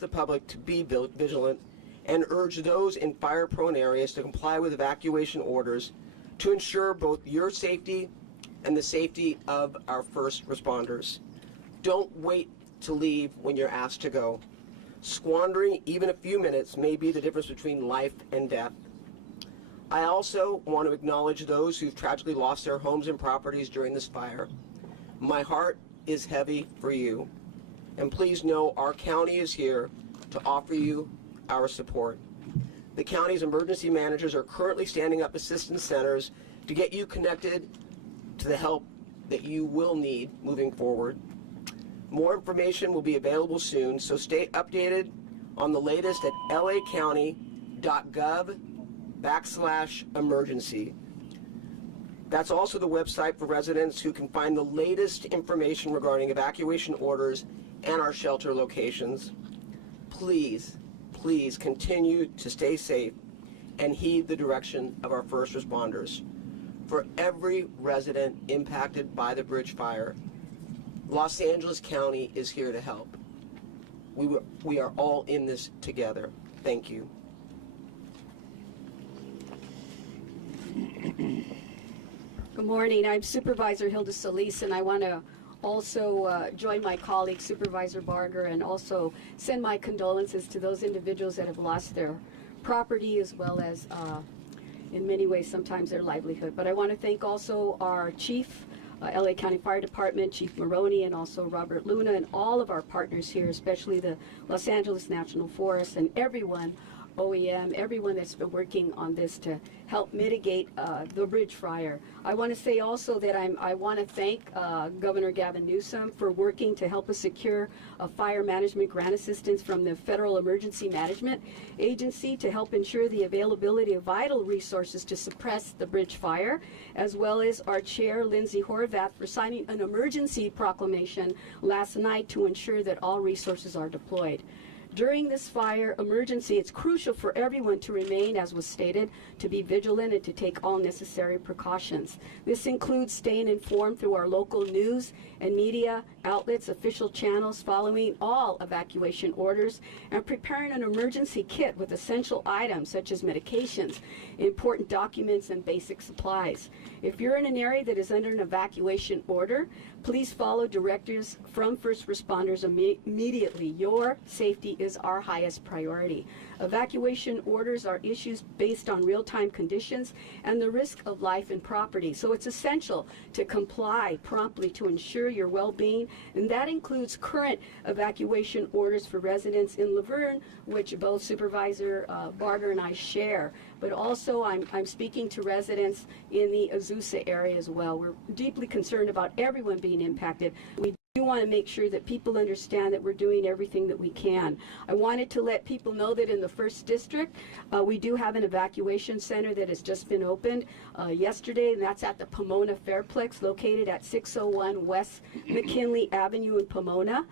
the public to be vigilant and urge those in fire-prone areas to comply with evacuation orders to ensure both your safety and the safety of our first responders. Don't wait to leave when you're asked to go. Squandering even a few minutes may be the difference between life and death. I also want to acknowledge those who've tragically lost their homes and properties during this fire. My heart is heavy for you, and please know our county is here to offer you our support. The county's emergency managers are currently standing up assistance centers to get you connected to the help that you will need moving forward. More information will be available soon, so stay updated on the latest at lacounty.gov/emergency. That's also the website for residents who can find the latest information regarding evacuation orders and our shelter locations. Please, please continue to stay safe and heed the direction of our first responders. For every resident impacted by the bridge fire, Los Angeles County is here to help. We are all in this together. Thank you. Good morning. I'm Supervisor Hilda Solis, and I want to also join my colleague Supervisor Barger and also send my condolences to those individuals that have lost their property as well as in many ways sometimes their livelihood. But I want to thank also our Chief, LA County Fire Department, Chief Maroney, and also Robert Luna, and all of our partners here, especially the Los Angeles National Forest and everyone, OEM, everyone that's been working on this to help mitigate the bridge fire. I want to say also that I want to thank Governor Gavin Newsom for working to help us secure a fire management grant assistance from the Federal Emergency Management Agency to help ensure the availability of vital resources to suppress the bridge fire, as well as our chair, Lindsay Horvath, for signing an emergency proclamation last night to ensure that all resources are deployed. During this fire emergency, it's crucial for everyone to remain, as was stated, to be vigilant and to take all necessary precautions. This includes staying informed through our local news and media outlets, official channels, following all evacuation orders, and preparing an emergency kit with essential items such as medications, important documents, and basic supplies. If you're in an area that is under an evacuation order, please follow directives from first responders immediately. Your safety is our highest priority. Evacuation orders are issues based on real-time conditions and the risk of life and property. So it's essential to comply promptly to ensure your well-being, and that includes current evacuation orders for residents in Laverne, which both Supervisor Barger and I share. But also I'm speaking to residents in the Azusa area as well. We're deeply concerned about everyone being impacted. We do want to make sure that people understand that we're doing everything that we can. I wanted to let people know that in the 1st District, we do have an evacuation center that has just been opened yesterday, and that's at the Pomona Fairplex, located at 601 West McKinley Avenue in Pomona.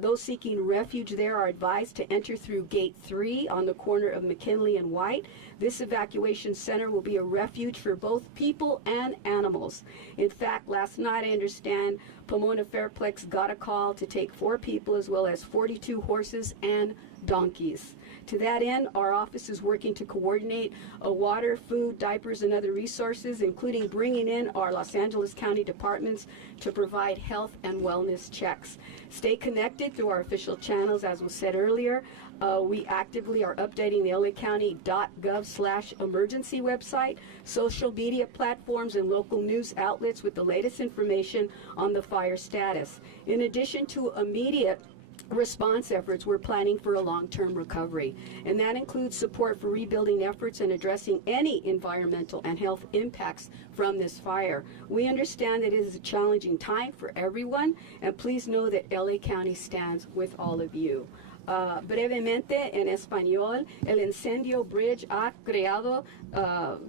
Those seeking refuge there are advised to enter through Gate 3 on the corner of McKinley and White. This evacuation center will be a refuge for both people and animals. In fact, last night I understand Pomona Fairplex got a call to take 4 people as well as 42 horses and donkeys. To that end, our office is working to coordinate water, food, diapers, and other resources, including bringing in our Los Angeles County departments to provide health and wellness checks. Stay connected through our official channels, as was said earlier. We actively are updating the lacounty.gov/emergency website, social media platforms, and local news outlets with the latest information on the fire status. In addition to immediate response efforts, we're planning for a long-term recovery, and that includes support for rebuilding efforts and addressing any environmental and health impacts from this fire. We understand that it is a challenging time for everyone, and please know that LA County stands with all of you. Brevemente, en español, el incendio Bridge ha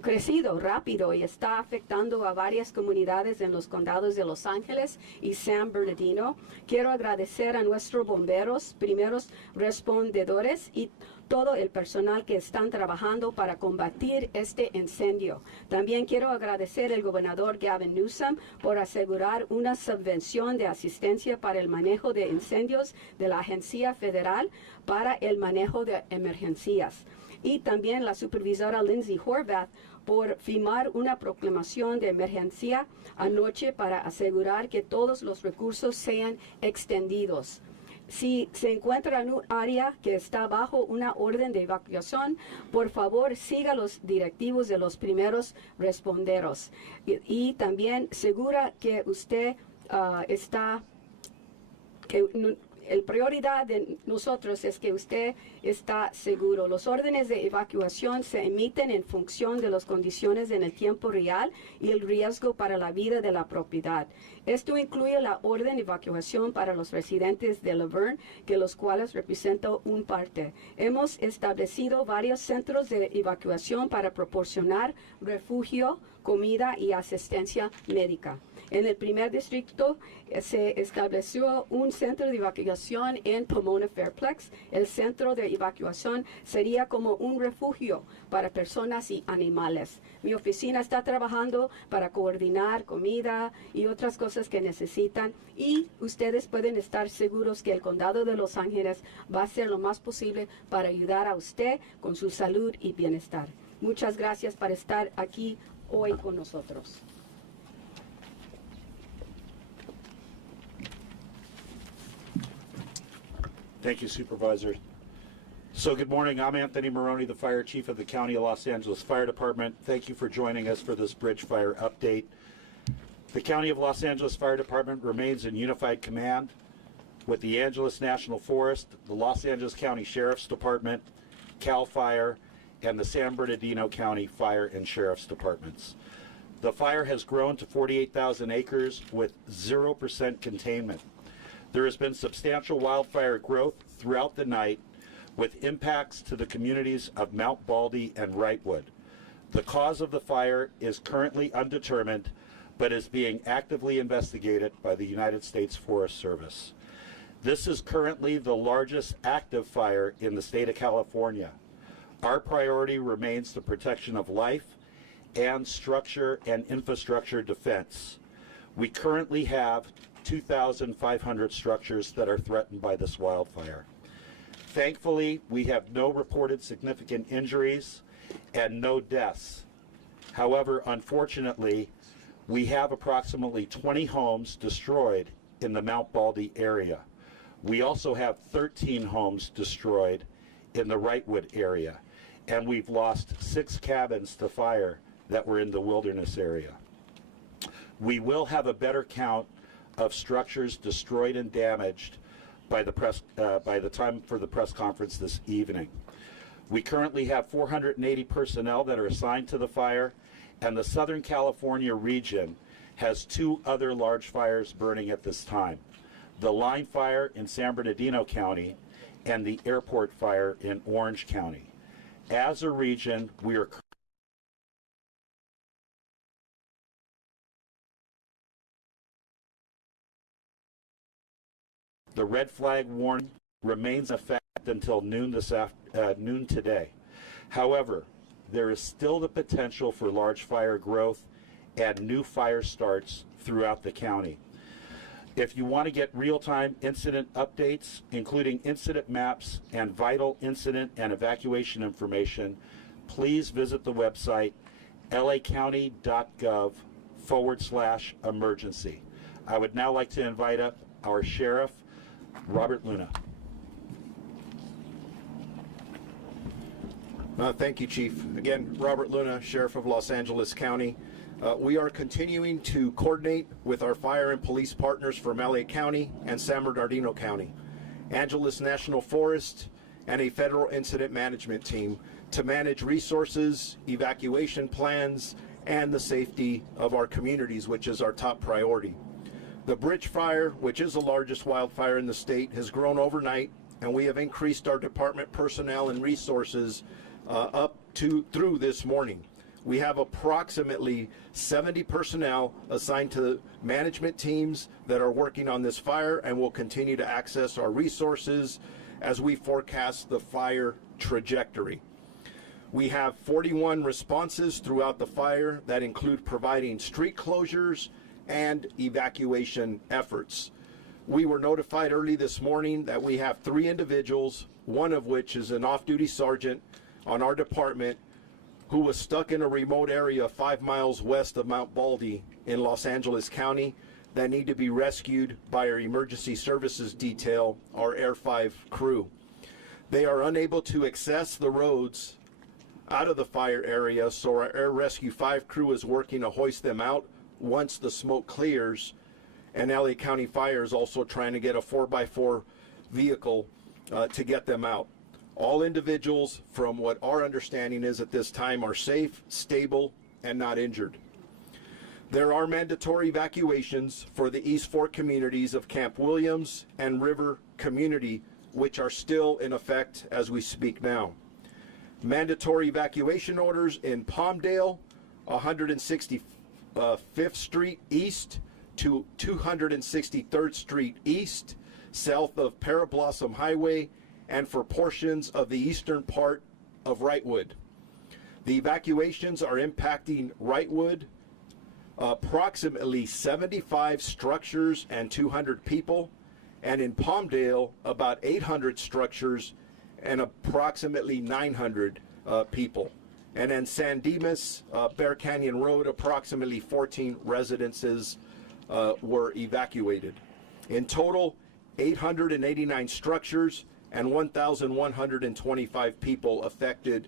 crecido rápido y está afectando a varias comunidades en los condados de Los Ángeles y San Bernardino. Quiero agradecer a nuestros bomberos, primeros respondedores y todo el personal que están trabajando para combatir este incendio. También quiero agradecer al gobernador Gavin Newsom por asegurar una subvención de asistencia para el manejo de incendios de la Agencia Federal Nacional para el Manejo de Emergencias. Y también la supervisora Lindsay Horvath por firmar una proclamación de emergencia anoche para asegurar que todos los recursos sean extendidos. Si se encuentra en un área que está bajo una orden de evacuación, por favor siga los directivos de los primeros responderos. Y también segura que usted el prioridad de nosotros es que usted está seguro. Los órdenes de evacuación se emiten en función de las condiciones en el tiempo real y el riesgo para la vida de la propiedad. Esto incluye la orden de evacuación para los residentes de Laverne, que los cuales representan un parte. Hemos establecido varios centros de evacuación para proporcionar refugio, comida y asistencia médica. En el primer distrito se estableció un centro de evacuación en Pomona Fairplex. El centro de evacuación sería como un refugio para personas y animales. Mi oficina está trabajando para coordinar comida y otras cosas que necesitan, y ustedes pueden estar seguros que el condado de Los Ángeles va a hacer lo más posible para ayudar a usted con su salud y bienestar. Muchas gracias por estar aquí hoy con nosotros. Thank you, Supervisor. So good morning. I'm Anthony Maroney, the Fire Chief of the County of Los Angeles Fire Department. Thank you for joining us for this bridge fire update. The County of Los Angeles Fire Department remains in unified command with the Angeles National Forest, the Los Angeles County Sheriff's Department, CAL FIRE, and the San Bernardino County Fire and Sheriff's Departments. The fire has grown to 48,000 acres with 0% containment. There has been substantial wildfire growth throughout the night with impacts to the communities of Mount Baldy and Wrightwood. The cause of the fire is currently undetermined, but is being actively investigated by the United States Forest Service. This is currently the largest active fire in the state of California. Our priority remains the protection of life and structure and infrastructure defense. We currently have 2,500 structures that are threatened by this wildfire. Thankfully, we have no reported significant injuries and no deaths. However, unfortunately, we have approximately 20 homes destroyed in the Mount Baldy area. We also have 13 homes destroyed in the Wrightwood area, and we've lost 6 cabins to fire that were in the wilderness area. We will have a better count of structures destroyed and damaged by the time for the press conference this evening. We currently have 480 personnel that are assigned to the fire, and the Southern California region has 2 other large fires burning at this time: the line fire in San Bernardino County and the airport fire in Orange County. As a region, we are the red flag warning remains in effect until noon today. However, there is still the potential for large fire growth and new fire starts throughout the county. If you want to get real-time incident updates, including incident maps and vital incident and evacuation information, please visit the website lacounty.gov/emergency. I would now like to invite up our Sheriff, Robert Luna. Thank you, Chief. Again, Robert Luna, Sheriff of Los Angeles County. We are continuing to coordinate with our fire and police partners from LA County and San Bernardino County, Angeles National Forest, and a federal incident management team to manage resources, evacuation plans, and the safety of our communities, which is our top priority. The bridge fire, which is the largest wildfire in the state, has grown overnight, and we have increased our department personnel and resources through this morning. We have approximately 70 personnel assigned to management teams that are working on this fire, and will continue to access our resources as we forecast the fire trajectory. We have 41 responses throughout the fire that include providing street closures and evacuation efforts. We were notified early this morning that we have 3 individuals, one of which is an off-duty sergeant on our department, who was stuck in a remote area 5 miles west of Mount Baldy in Los Angeles County that need to be rescued by our emergency services detail, our Air 5 crew. They are unable to access the roads out of the fire area, so our Air Rescue 5 crew is working to hoist them out once the smoke clears, and LA County Fire is also trying to get a 4x4 vehicle to get them out. All individuals, from what our understanding is at this time, are safe, stable, and not injured. There are mandatory evacuations for the East Fork communities of Camp Williams and River Community, which are still in effect as we speak now. Mandatory evacuation orders in Palmdale, 165th Street East to 263rd Street East, south of Parablossom Highway, and for portions of the eastern part of Wrightwood. The evacuations are impacting Wrightwood, approximately 75 structures and 200 people, and in Palmdale, about 800 structures and approximately 900 people. And in San Dimas, Bear Canyon Road, approximately 14 residences were evacuated. In total, 889 structures and 1,125 people affected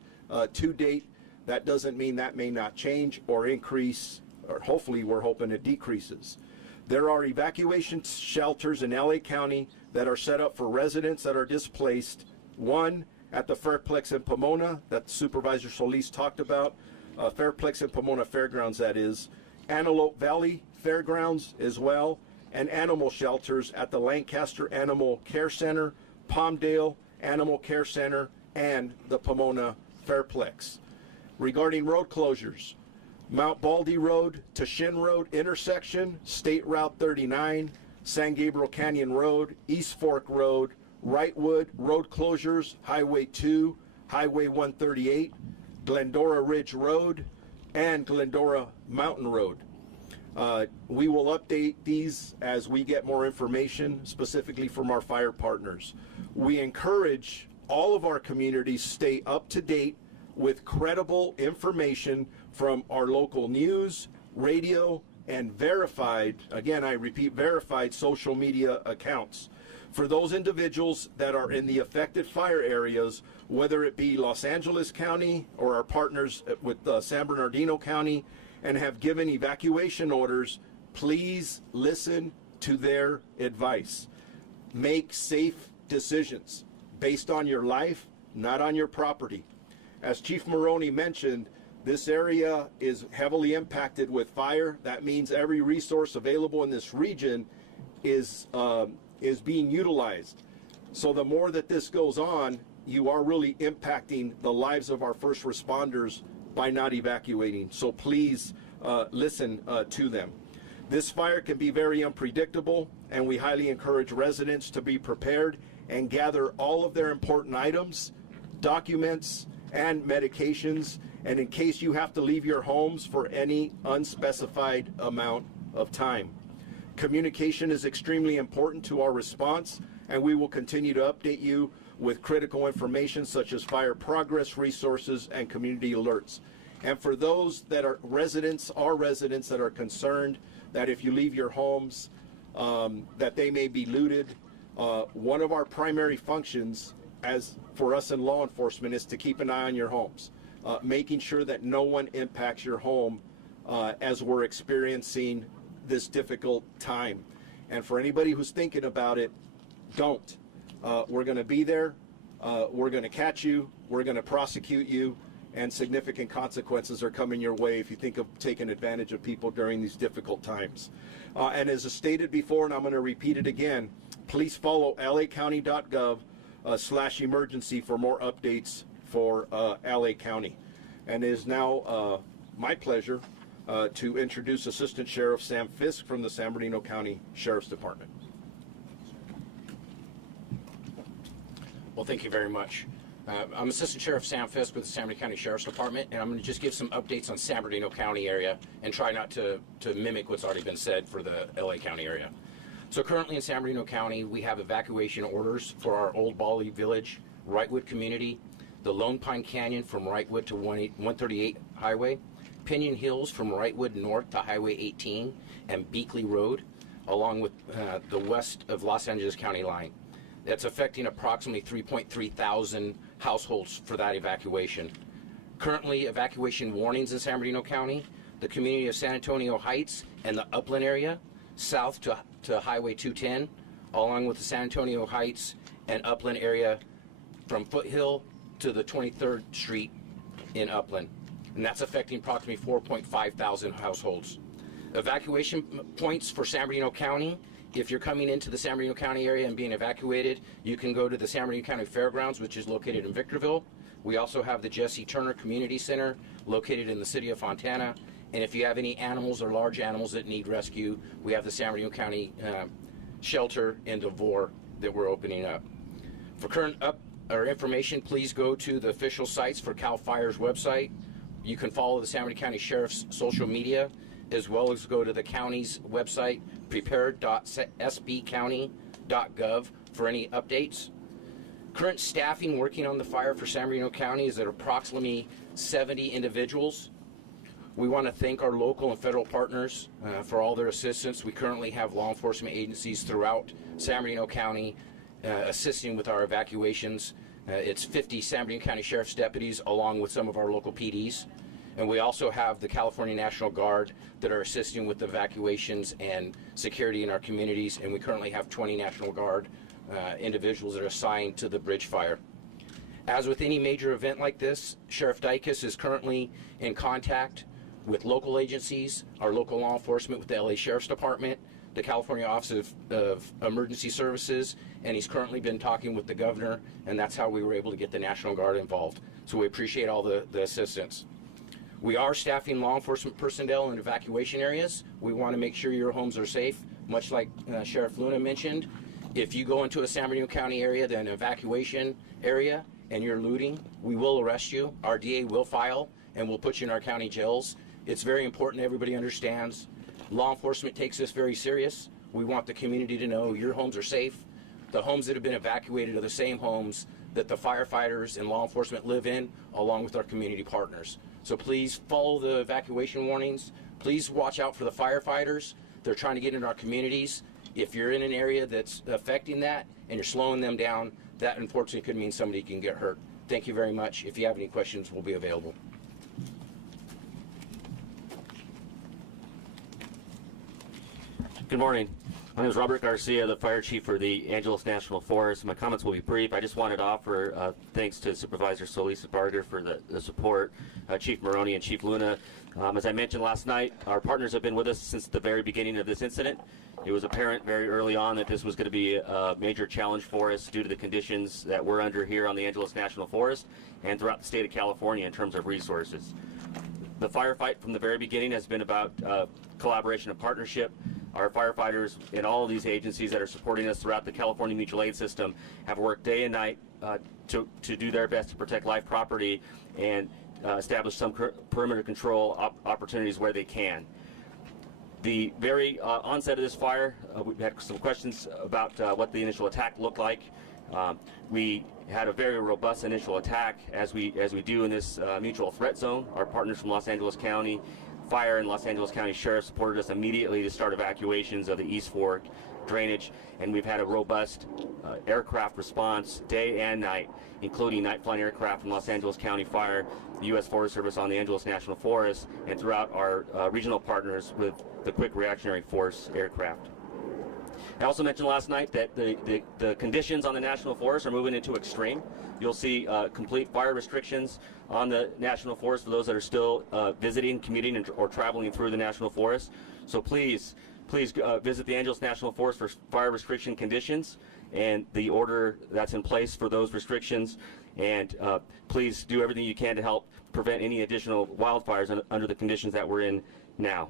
to date. That doesn't mean that may not change or increase, or hopefully we're hoping it decreases. There are evacuation shelters in LA County that are set up for residents that are displaced. One at the Fairplex in Pomona that Supervisor Solis talked about, Fairplex in Pomona Fairgrounds, that is, Antelope Valley Fairgrounds as well, and animal shelters at the Lancaster Animal Care Center, Palmdale Animal Care Center, and the Pomona Fairplex. Regarding road closures, Mount Baldy Road to Shin Road intersection, State Route 39, San Gabriel Canyon Road, East Fork Road, Wrightwood road closures, Highway 2, Highway 138, Glendora Ridge Road, and Glendora Mountain Road. We will update these as we get more information, specifically from our fire partners. We encourage all of our communities stay up to date with credible information from our local news, radio, and verified, again I repeat, verified social media accounts. For those individuals that are in the affected fire areas, whether it be Los Angeles County or our partners with San Bernardino County, and have given evacuation orders, please listen to their advice. Make safe decisions based on your life, not on your property. As Chief Maroney mentioned, this area is heavily impacted with fire. That means every resource available in this region is being utilized. So the more that this goes on, you are really impacting the lives of our first responders by not evacuating. So please listen to them. This fire can be very unpredictable, and we highly encourage residents to be prepared and gather all of their important items, documents, and medications, and in case you have to leave your homes for any unspecified amount of time. Communication is extremely important to our response, and we will continue to update you with critical information such as fire progress, resources, and community alerts. And for those that are residents that are concerned that if you leave your homes, that they may be looted, one of our primary functions as for us in law enforcement is to keep an eye on your homes, making sure that no one impacts your home as we're experiencing this difficult time. And for anybody who's thinking about it, don't. We're going to be there. We're going to catch you. We're going to prosecute you. And significant consequences are coming your way if you think of taking advantage of people during these difficult times. And as stated before, and I'm going to repeat it again, please follow lacounty.gov/emergency for more updates for LA County. And it is now my pleasure to introduce Assistant Sheriff Sam Fisk from the San Bernardino County Sheriff's Department. Well, thank you very much. I'm Assistant Sheriff Sam Fisk with the San Bernardino County Sheriff's Department, and I'm going to just give some updates on San Bernardino County area and try not to mimic what's already been said for the LA County area. So currently in San Bernardino County, we have evacuation orders for our Old Bali Village, Wrightwood community, the Lone Pine Canyon from Wrightwood to 138 Highway, Pinion Hills from Wrightwood north to Highway 18 and Beakley Road, along with the west of Los Angeles County line. That's affecting approximately 3.3 thousand households for that evacuation. Currently, evacuation warnings in San Bernardino County, the community of San Antonio Heights and the Upland area, south to Highway 210, along with the San Antonio Heights and Upland area from Foothill to the 23rd Street in Upland. And that's affecting approximately 4.5 thousand households. Evacuation points for San Bernardino County. If you're coming into the San Bernardino County area and being evacuated, you can go to the San Bernardino County Fairgrounds, which is located in Victorville. We also have the Jesse Turner Community Center located in the city of Fontana. And if you have any animals or large animals that need rescue, we have the San Bernardino County shelter in Devore that we're opening up. For current information, please go to the official sites for CAL FIRE's website. You can follow the San Bernardino County Sheriff's social media, as well as go to the county's website, prepared.sbcounty.gov, for any updates. Current staffing working on the fire for San Bernardino County is at approximately 70 individuals. We want to thank our local and federal partners for all their assistance. We currently have law enforcement agencies throughout San Bernardino County assisting with our evacuations. It's 50 San Bernardino County Sheriff's deputies along with some of our local PDs. And we also have the California National Guard that are assisting with evacuations and security in our communities. And we currently have 20 National Guard individuals that are assigned to the bridge fire. As with any major event like this, Sheriff Dykes is currently in contact with local agencies, our local law enforcement with the LA Sheriff's Department, the California Office of Emergency Services, and he's currently been talking with the governor, and that's how we were able to get the National Guard involved. So we appreciate all the assistance. We are staffing law enforcement personnel in evacuation areas. We want to make sure your homes are safe, much like Sheriff Luna mentioned. If you go into a San Bernardino County area, then an evacuation area, and you're looting, we will arrest you. Our DA will file, and we'll put you in our county jails. It's very important everybody understands. Law enforcement takes this very serious. We want the community to know your homes are safe. The homes that have been evacuated are the same homes that the firefighters and law enforcement live in, along with our community partners. So please follow the evacuation warnings. Please watch out for the firefighters. They're trying to get into our communities. If you're in an area that's affecting that and you're slowing them down, that unfortunately could mean somebody can get hurt. Thank you very much. If you have any questions, we'll be available. Good morning. My name is Robert Garcia, the fire chief for the Angeles National Forest. My comments will be brief. I just wanted to offer thanks to Supervisor Solis Barger for the support, Chief Maroney and Chief Luna. As I mentioned last night, our partners have been with us since the very beginning of this incident. It was apparent very early on that this was going to be a major challenge for us due to the conditions that we're under here on the Angeles National Forest and throughout the state of California in terms of resources. The firefight from the very beginning has been about collaboration and partnership. Our firefighters in all of these agencies that are supporting us throughout the California mutual aid system have worked day and night to do their best to protect life, property, and establish some perimeter control opportunities where they can. The very onset of this fire, we had some questions about what the initial attack looked like. We had a very robust initial attack, as we do in this mutual threat zone. Our partners from Los Angeles County Fire and Los Angeles County Sheriff supported us immediately to start evacuations of the East Fork drainage, and we've had a robust aircraft response day and night, including night flying aircraft from Los Angeles County Fire, the U.S. Forest Service on the Angeles National Forest, and throughout our regional partners with the Quick Reactionary Force aircraft. I also mentioned last night that the conditions on the National Forest are moving into extreme. You'll see complete fire restrictions on the National Forest for those that are still visiting, commuting, or traveling through the National Forest. So please visit the Angeles National Forest for fire restriction conditions and the order that's in place for those restrictions. And please do everything you can to help prevent any additional wildfires under the conditions that we're in now.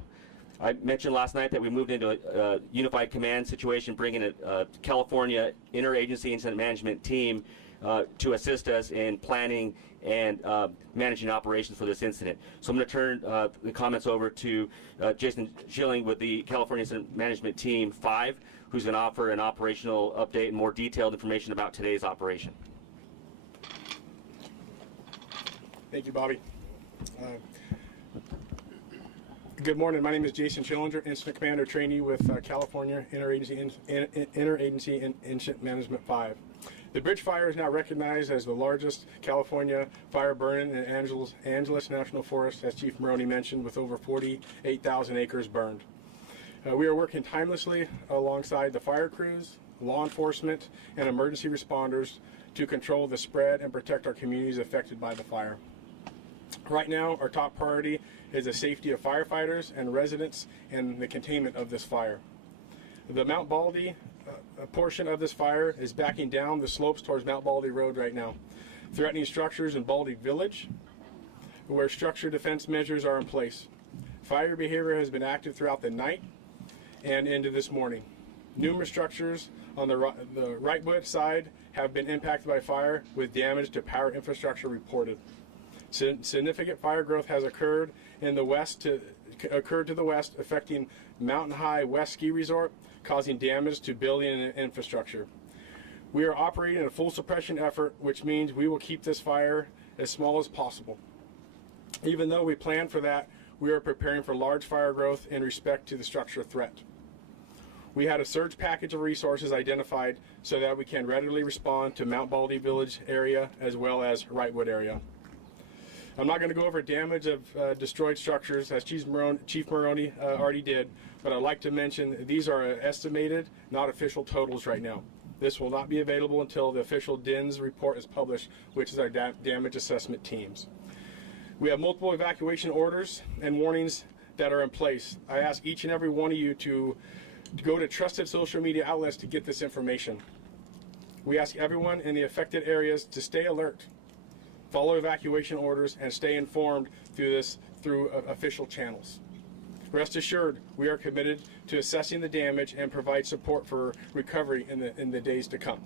I mentioned last night that we moved into a unified command situation, bringing a California interagency incident management team to assist us in planning and managing operations for this incident. So I'm going to turn the comments over to Jason Schilling with the California Incident Management Team 5, who's going to offer an operational update and more detailed information about today's operation. Thank you, Bobby. Good morning. My name is Jason Schillinger, Incident Commander Trainee with California Interagency Incident Management 5. The bridge fire is now recognized as the largest California fire burning in Angeles National Forest, as Chief Maroney mentioned, with over 48,000 acres burned. We are working timelessly alongside the fire crews, law enforcement, and emergency responders to control the spread and protect our communities affected by the fire. Right now, our top priority is the safety of firefighters and residents and the containment of this fire. The Mount Baldy portion of this fire is backing down the slopes towards Mount Baldy Road right now, threatening structures in Baldy Village, where structure defense measures are in place. Fire behavior has been active throughout the night and into this morning. Numerous structures on the Wrightwood side have been impacted by fire, with damage to power infrastructure reported. Significant fire growth has occurred in the west to the west, affecting Mountain High West Ski Resort, causing damage to building and infrastructure. We are operating a full suppression effort, which means we will keep this fire as small as possible. Even though we planned for that, we are preparing for large fire growth in respect to the structure threat. We had a surge package of resources identified so that we can readily respond to Mount Baldy Village area as well as Wrightwood area. I'm not going to go over damage of destroyed structures, as Chief Maroney already did, but I'd like to mention these are estimated, not official totals right now. This will not be available until the official DINS report is published, which is our damage assessment teams. We have multiple evacuation orders and warnings that are in place. I ask each and every one of you to go to trusted social media outlets to get this information. We ask everyone in the affected areas to stay alert, follow evacuation orders, and stay informed through official channels. Rest assured, we are committed to assessing the damage and provide support for recovery in the days to come.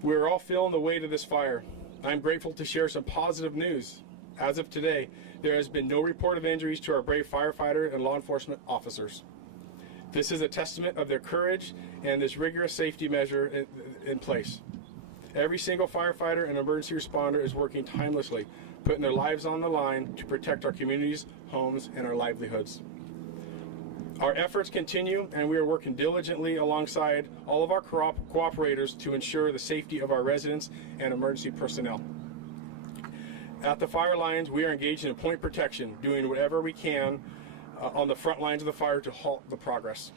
We are all feeling the weight of this fire. I'm grateful to share some positive news. As of today, there has been no report of injuries to our brave firefighter and law enforcement officers. This is a testament of their courage and this rigorous safety measure in place. Every single firefighter and emergency responder is working tirelessly, putting their lives on the line to protect our communities, homes, and our livelihoods. Our efforts continue, and we are working diligently alongside all of our cooperators to ensure the safety of our residents and emergency personnel. At the fire lines, we are engaged in point protection, doing whatever we can on the front lines of the fire to halt the progress.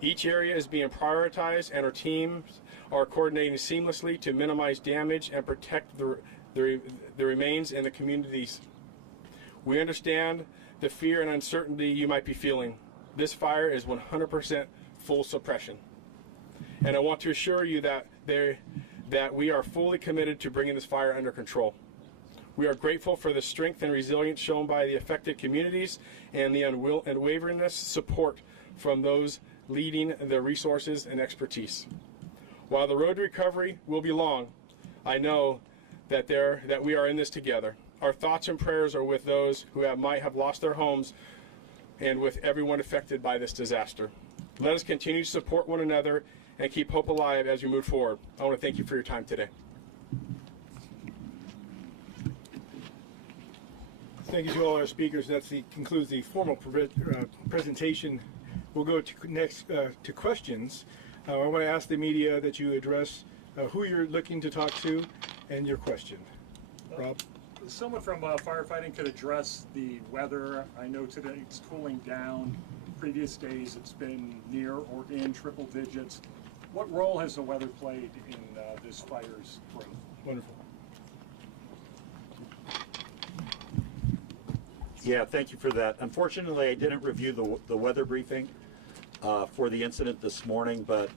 Each area is being prioritized, and our teams are coordinating seamlessly to minimize damage and protect the remains in the communities. We understand the fear and uncertainty you might be feeling. This fire is 100% full suppression. And I want to assure you that we are fully committed to bringing this fire under control. We are grateful for the strength and resilience shown by the affected communities and the unwaveringness support from those leading the resources and expertise. While the road to recovery will be long, I know that we are in this together. Our thoughts and prayers are with those who might have lost their homes and with everyone affected by this disaster. Let us continue to support one another and keep hope alive as we move forward. I want to thank you for your time today. Thank you to all our speakers. That concludes the formal presentation. We'll go next to questions. I want to ask the media that you address who you're looking to talk to and your question. Rob? Someone from firefighting could address the weather. I know today it's cooling down. Previous days it's been near or in triple digits. What role has the weather played in this fire's growth? Wonderful. Yeah, thank you for that. Unfortunately, I didn't review the weather briefing for the incident this morning, but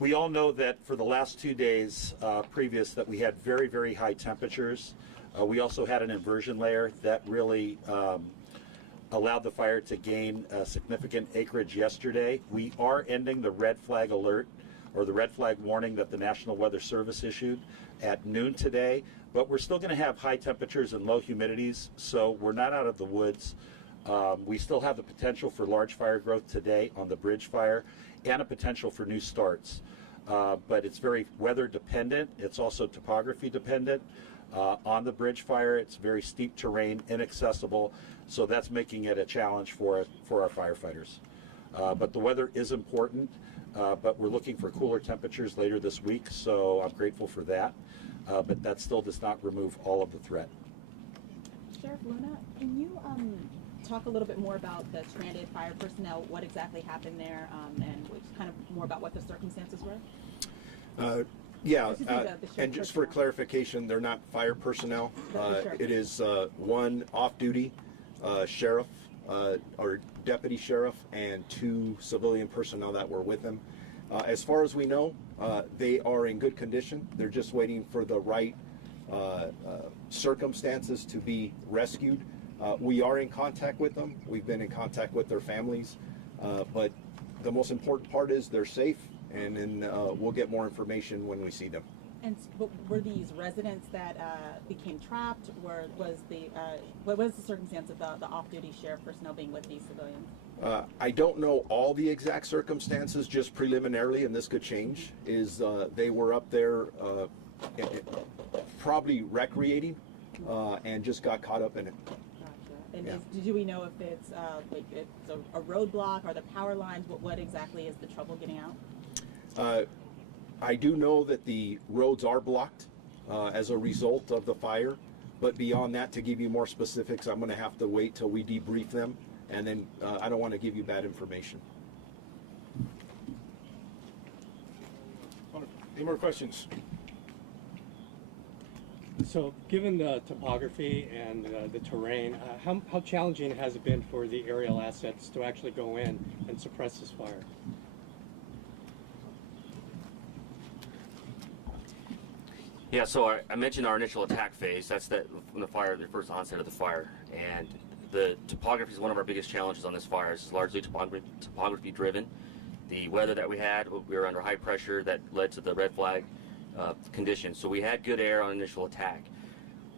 we all know that for the last 2 days previous that we had very, very high temperatures. We also had an inversion layer that really allowed the fire to gain significant acreage yesterday. We are ending the red flag alert or the red flag warning that the National Weather Service issued at noon today. But we're still going to have high temperatures and low humidities, so we're not out of the woods. We still have the potential for large fire growth today on the bridge fire and a potential for new starts. But it's very weather dependent. It's also topography dependent. On the bridge fire, it's very steep terrain, inaccessible, so that's making it a challenge for our firefighters. But the weather is important, but we're looking for cooler temperatures later this week, so I'm grateful for that. But that still does not remove all of the threat. Sheriff Luna, can you talk a little bit more about the stranded fire personnel, what exactly happened there, and kind of more about what the circumstances were? Yeah, and just for clarification, they're not fire personnel. It is one off-duty sheriff or deputy sheriff and 2 civilian personnel that were with him. As far as we know, they are in good condition. They're just waiting for the right circumstances to be rescued. We are in contact with them. We've been in contact with their families, but the most important part is they're safe, and then we'll get more information when we see them. And were these residents that became trapped? What was the circumstance of the off-duty sheriff personnel being with these civilians? I don't know all the exact circumstances, just preliminarily, and this could change, is they were up there probably recreating and just got caught up in it. And Yeah. do we know if it's like it's a roadblock or the power lines? What exactly is the trouble getting out? I do know that the roads are blocked as a result of the fire, but beyond that, to give you more specifics, I'm going to have to wait till we debrief them, and then I don't want to give you bad information. Any more questions? So, given the topography and the terrain, how challenging has it been for the aerial assets to actually go in and suppress this fire? Yeah, so I mentioned our initial attack phase. That's when the first onset of the fire. And the topography is one of our biggest challenges on this fire. It's largely topography driven. The weather that we had, we were under high pressure that led to the red flag conditions. So we had good air on initial attack.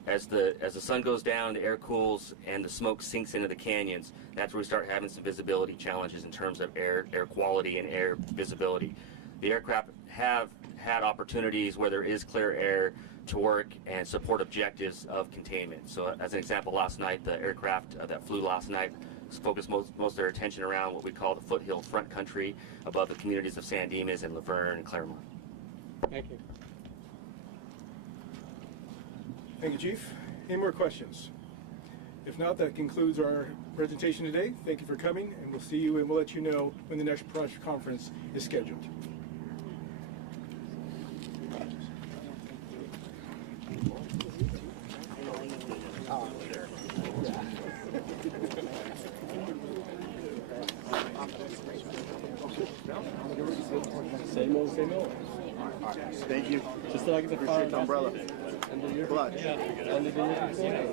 As the sun goes down, the air cools, and the smoke sinks into the canyons, that's where we start having some visibility challenges in terms of air quality and air visibility. The aircraft have had opportunities where there is clear air to work and support objectives of containment. So as an example, last night, the aircraft that flew last night focused most of their attention around what we call the foothill front country above the communities of San Dimas and Laverne and Claremont. Thank you. Thank you, Chief. Any more questions? If not, that concludes our presentation today. Thank you for coming, and we'll see you, and we'll let you know when the next press conference is scheduled. Same old. Thank you. Just like the umbrella. End of the year. End of the year.